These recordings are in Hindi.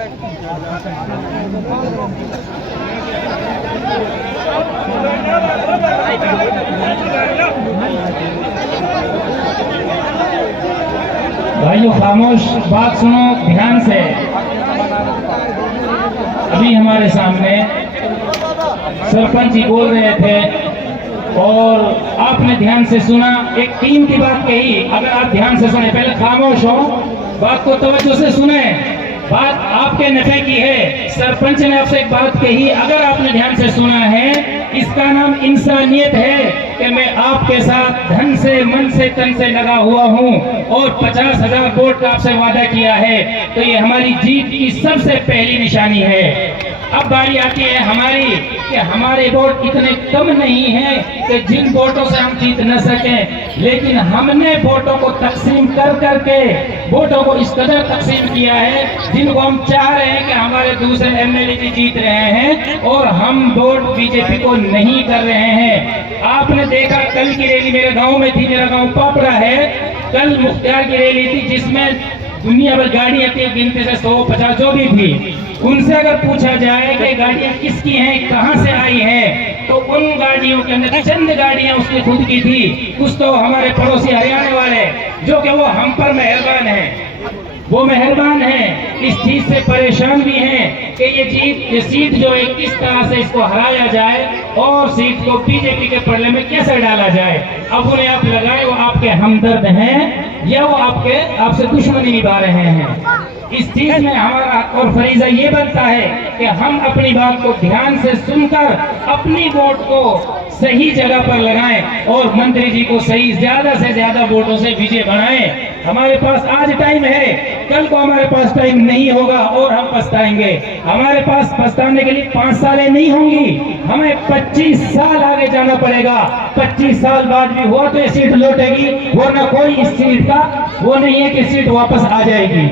भाइयों खामोश, बात सुनो ध्यान से। अभी हमारे सामने सरपंच जी बोल रहे थे और आपने ध्यान से सुना, एक टीम की बात कही। अगर आप ध्यान से सुने, पहले खामोश हो, बात को तवज्जो से सुने, बात आपके नफे की है। सरपंच ने आपसे एक बात कही, अगर आपने ध्यान से सुना है, इसका नाम इंसानियत है कि मैं आपके साथ धन से, मन से, तन से लगा हुआ हूं और 50,000 वोट का आपसे वादा किया है। तो ये हमारी जीत की सबसे पहली निशानी है। अब बारी आती है हमारी कि हमारे वोट इतने कम नहीं है कि जिन वोटों से हम जीत न सकें, लेकिन हमने वोटों को तकसीम कर करके वोटों को इस कदर तकसीम किया है जिनको हम चाह रहे हैं कि हमारे दूसरे एमएलए जी जीत रहे हैं और हम वोट बीजेपी को नहीं कर रहे हैं। आपने देखा कल की रैली मेरे गांव में थी, मेरा गांव पापड़ा है। कल मुख्तियार की रैली थी जिसमें दुनिया भर गाड़ियां थी, गिनती से 150 जो भी थी। उनसे अगर पूछा जाए कि गाड़ियां किसकी हैं, कहां से आई हैं, तो उन गाड़ियों के अंदर चंद गाड़ियां उसकी खुद की थी। कुछ तो हमारे पड़ोसी हरियाणा वाले जो कि वो हम पर मेहरबान हैं, वो मेहरबान हैं, इस चीज से परेशान भी हैं कि ये सीट जो है किस तरह से इसको हराया जाए और सीट को बीजेपी के पल्ले में कैसे डाला जाए। अब उन्हें आप लगाए, वो आपके हमदर्द हैं या वो आपसे दुश्मनी निभा रहे हैं। इस चीज में हमारा हक और फरीजा ये बनता है कि हम अपनी बात को ध्यान से सुनकर अपनी वोट को सही जगह पर लगाएं और मंत्री जी को सही ज्यादा से ज्यादा वोटों से विजय बनाएं। हमारे पास आज टाइम है, कल को हमारे पास टाइम नहीं होगा और हम पछताएंगे। हमारे पास पछताने के लिए 5 सालें नहीं होंगी, हमें 25 साल आगे जाना पड़ेगा। 25 साल बाद भी हुआ तो ये सीट लौटेगी, वरना कोई इस सीट का वो नहीं है कि सीट वापस आ जाएगी।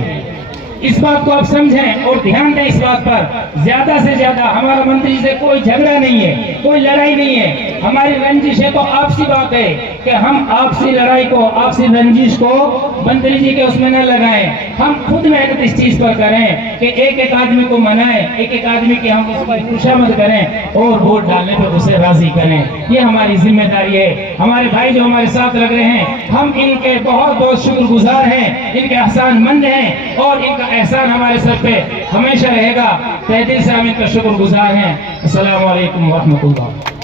इस बात को आप समझें और ध्यान दें इस बात पर। ज्यादा से ज्यादा हमारा मंत्री से कोई झगड़ा नहीं है, कोई लड़ाई नहीं है। हमारी रंजिश है तो आपसी बात है कि हम आपसी लड़ाई को, आपसी रंजिश को मंत्री जी के उसमें न लगाएं। हम खुद मेहनत इस चीज पर करें कि एक एक आदमी को मनाएं, एक एक आदमी की हम उसकी खुशामद करें और वोट डालने पर उसे राजी करें। ये हमारी जिम्मेदारी है। हमारे भाई जो हमारे साथ लग रहे हैं, हम इनके बहुत बहुत शुक्रगुजार हैं, इनके एहसानमंद हैं और इनका एहसान हमारे सर पे हमेशा रहेगा। तहे दिल से हम इनका शुक्रगुजार हैं। अस्सलाम वालेकुम व रहमतुल्लाह।